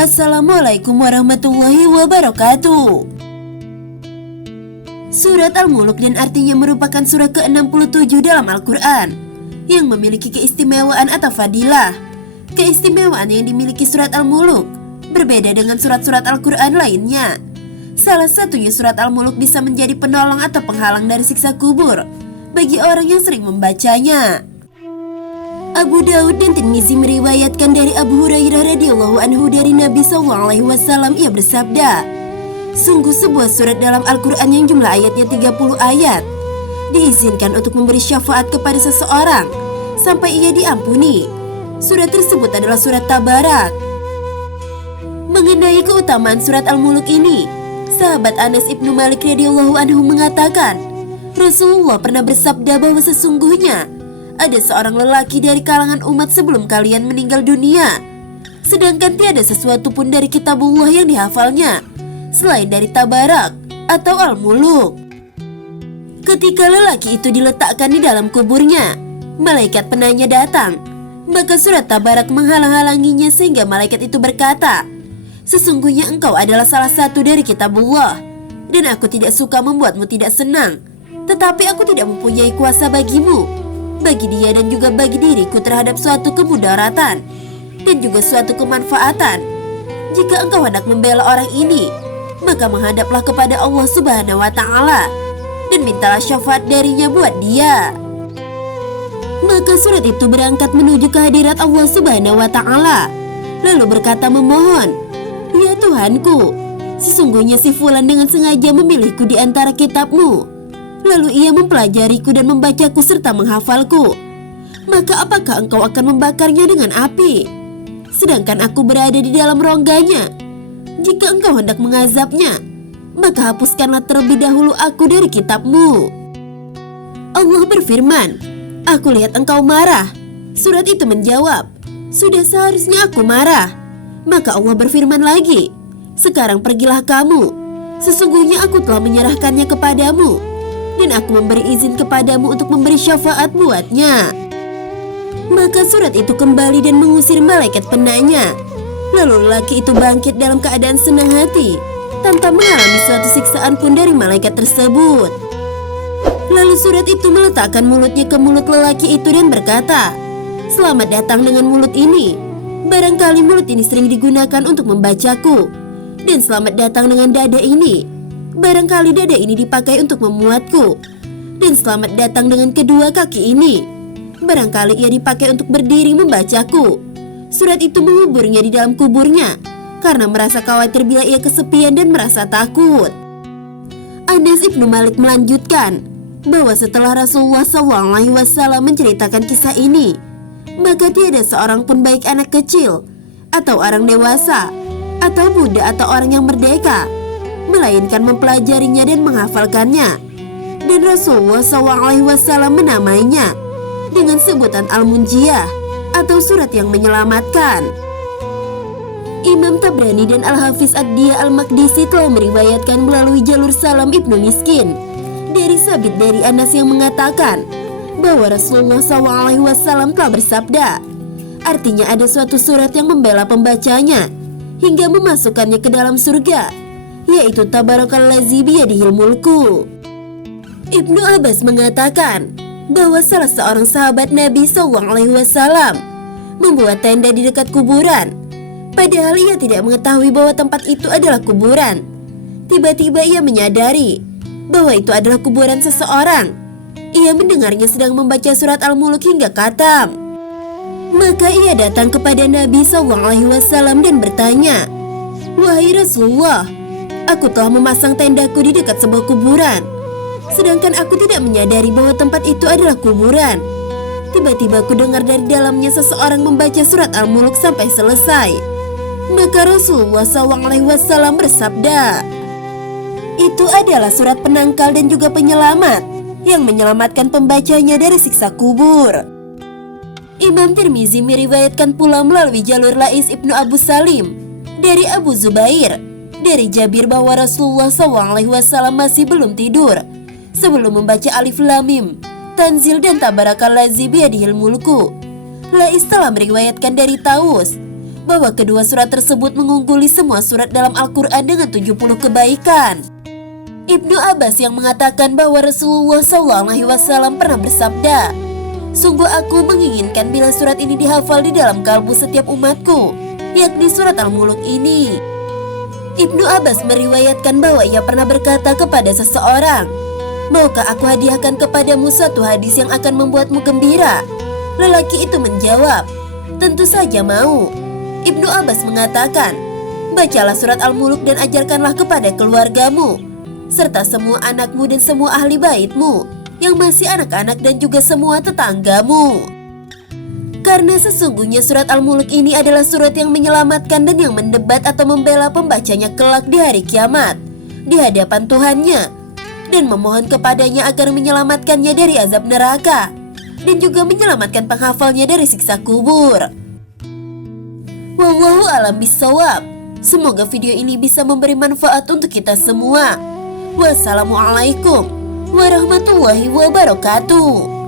Assalamualaikum warahmatullahi wabarakatuh. Surat Al-Muluk dan artinya merupakan surah ke-67 dalam Al-Quran yang memiliki keistimewaan atau fadilah. Keistimewaan yang dimiliki surat Al-Muluk berbeda dengan surat-surat Al-Quran lainnya. Salah satunya surat Al-Muluk bisa menjadi penolong atau penghalang dari siksa kubur bagi orang yang sering membacanya. Abu Daud dan Tirmizi meriwayatkan dari Abu Hurairah radhiyallahu anhu dari Nabi SAW, ia bersabda, sungguh sebuah surat dalam Al-Quran yang jumlah ayatnya 30 ayat diizinkan untuk memberi syafaat kepada seseorang sampai ia diampuni. Surat tersebut adalah surat Tabarak. Mengenai keutamaan surat Al-Muluk ini, sahabat Anas ibnu Malik radhiyallahu anhu mengatakan, Rasulullah pernah bersabda bahwa sesungguhnya ada seorang lelaki dari kalangan umat sebelum kalian meninggal dunia, sedangkan tiada sesuatu pun dari kitabullah yang dihafalnya selain dari Tabarak atau Al-Muluk. Ketika lelaki itu diletakkan di dalam kuburnya, malaikat penanya datang. Maka surat Tabarak menghalang-halanginya sehingga malaikat itu berkata, sesungguhnya engkau adalah salah satu dari kitabullah, dan aku tidak suka membuatmu tidak senang, tetapi aku tidak mempunyai kuasa bagimu, bagi dia dan juga bagi diriku terhadap suatu kemudaratan dan juga suatu kemanfaatan. Jika engkau hendak membela orang ini, maka menghadaplah kepada Allah Subhanahu wa Ta'ala dan mintalah syafaat darinya buat dia. Maka surat itu berangkat menuju kehadirat Allah Subhanahu wa Ta'ala, lalu berkata memohon, ya Tuhanku, sesungguhnya si fulan dengan sengaja memilihku di antara kitabmu, lalu ia mempelajariku dan membacaku serta menghafalku. Maka apakah engkau akan membakarnya dengan api, sedangkan aku berada di dalam rongganya? Jika engkau hendak mengazabnya, maka hapuskanlah terlebih dahulu aku dari kitabmu. Allah berfirman, aku lihat engkau marah. Surat itu menjawab, sudah seharusnya aku marah. Maka Allah berfirman lagi, sekarang pergilah kamu, sesungguhnya aku telah menyerahkannya kepadamu, dan aku memberi izin kepadamu untuk memberi syafaat buatnya. Maka surat itu kembali dan mengusir malaikat penanya. Lalu lelaki itu bangkit dalam keadaan senang hati, tanpa mengalami suatu siksaan pun dari malaikat tersebut. Lalu surat itu meletakkan mulutnya ke mulut lelaki itu dan berkata, selamat datang dengan mulut ini. Barangkali mulut ini sering digunakan untuk membacaku. Dan selamat datang dengan dada ini. Barangkali dada ini dipakai untuk memuatku. Dan selamat datang dengan kedua kaki ini. Barangkali ia dipakai untuk berdiri membacaku. Surat itu menguburnya di dalam kuburnya karena merasa khawatir bila ia kesepian dan merasa takut. Anas ibnu Malik melanjutkan bahwa setelah Rasulullah SAW menceritakan kisah ini, maka tiada seorang pun baik anak kecil atau orang dewasa atau budak atau orang yang merdeka, melainkan mempelajarinya dan menghafalkannya. Dan Rasulullah SAW menamainya dengan sebutan Al-Munjiyah atau surat yang menyelamatkan. Imam Tabrani dan Al-Hafiz Ad-Diyah Al-Maqdisi telah meriwayatkan melalui jalur Salam ibnu Miskin dari Sabit dari Anas yang mengatakan bahwa Rasulullah SAW telah bersabda, artinya ada suatu surat yang membela pembacanya hingga memasukkannya ke dalam surga, yaitu Tabarakallazi biyadihil mulku. Ibnu Abbas mengatakan bahwa salah seorang sahabat Nabi SAW membuat tenda di dekat kuburan, padahal ia tidak mengetahui bahwa tempat itu adalah kuburan. Tiba-tiba ia menyadari bahwa itu adalah kuburan seseorang. Ia mendengarnya sedang membaca surat Al-Muluk hingga khatam. Maka ia datang kepada Nabi SAW dan bertanya, wahai Rasulullah, aku telah memasang tendaku di dekat sebuah kuburan, sedangkan aku tidak menyadari bahwa tempat itu adalah kuburan. Tiba-tiba aku dengar dari dalamnya seseorang membaca surat Al-Muluk sampai selesai. Maka Rasulullah SAW bersabda, itu adalah surat penangkal dan juga penyelamat yang menyelamatkan pembacanya dari siksa kubur. Imam Tirmizi meriwayatkan pula melalui jalur Lais ibnu Abu Salim dari Abu Zubair dari Jabir bahwa Rasulullah SAW masih belum tidur sebelum membaca Alif Lam Mim, Tanzil dan Tabarakallazi biyadihil mulku. Lais telah meriwayatkan dari Taus bahwa kedua surat tersebut mengungguli semua surat dalam Al-Quran dengan 70 kebaikan. Ibnu Abbas yang mengatakan bahwa Rasulullah SAW pernah bersabda, "Sungguh aku menginginkan bila surat ini dihafal di dalam kalbu setiap umatku, yakni surat Al-Muluk ini." Ibnu Abbas meriwayatkan bahwa ia pernah berkata kepada seseorang, "Maukah aku hadiahkan kepadamu suatu hadis yang akan membuatmu gembira?" Lelaki itu menjawab, "Tentu saja mau." Ibnu Abbas mengatakan, "Bacalah surat Al-Muluk dan ajarkanlah kepada keluargamu, serta semua anakmu dan semua ahli baitmu, yang masih anak-anak dan juga semua tetanggamu. Karena sesungguhnya surat Al-Muluk ini adalah surat yang menyelamatkan dan yang mendebat atau membela pembacanya kelak di hari kiamat, di hadapan Tuhannya, dan memohon kepadanya agar menyelamatkannya dari azab neraka, dan juga menyelamatkan penghafalnya dari siksa kubur." Wallahu a'lam bishawab. Semoga video ini bisa memberi manfaat untuk kita semua. Wassalamualaikum warahmatullahi wabarakatuh.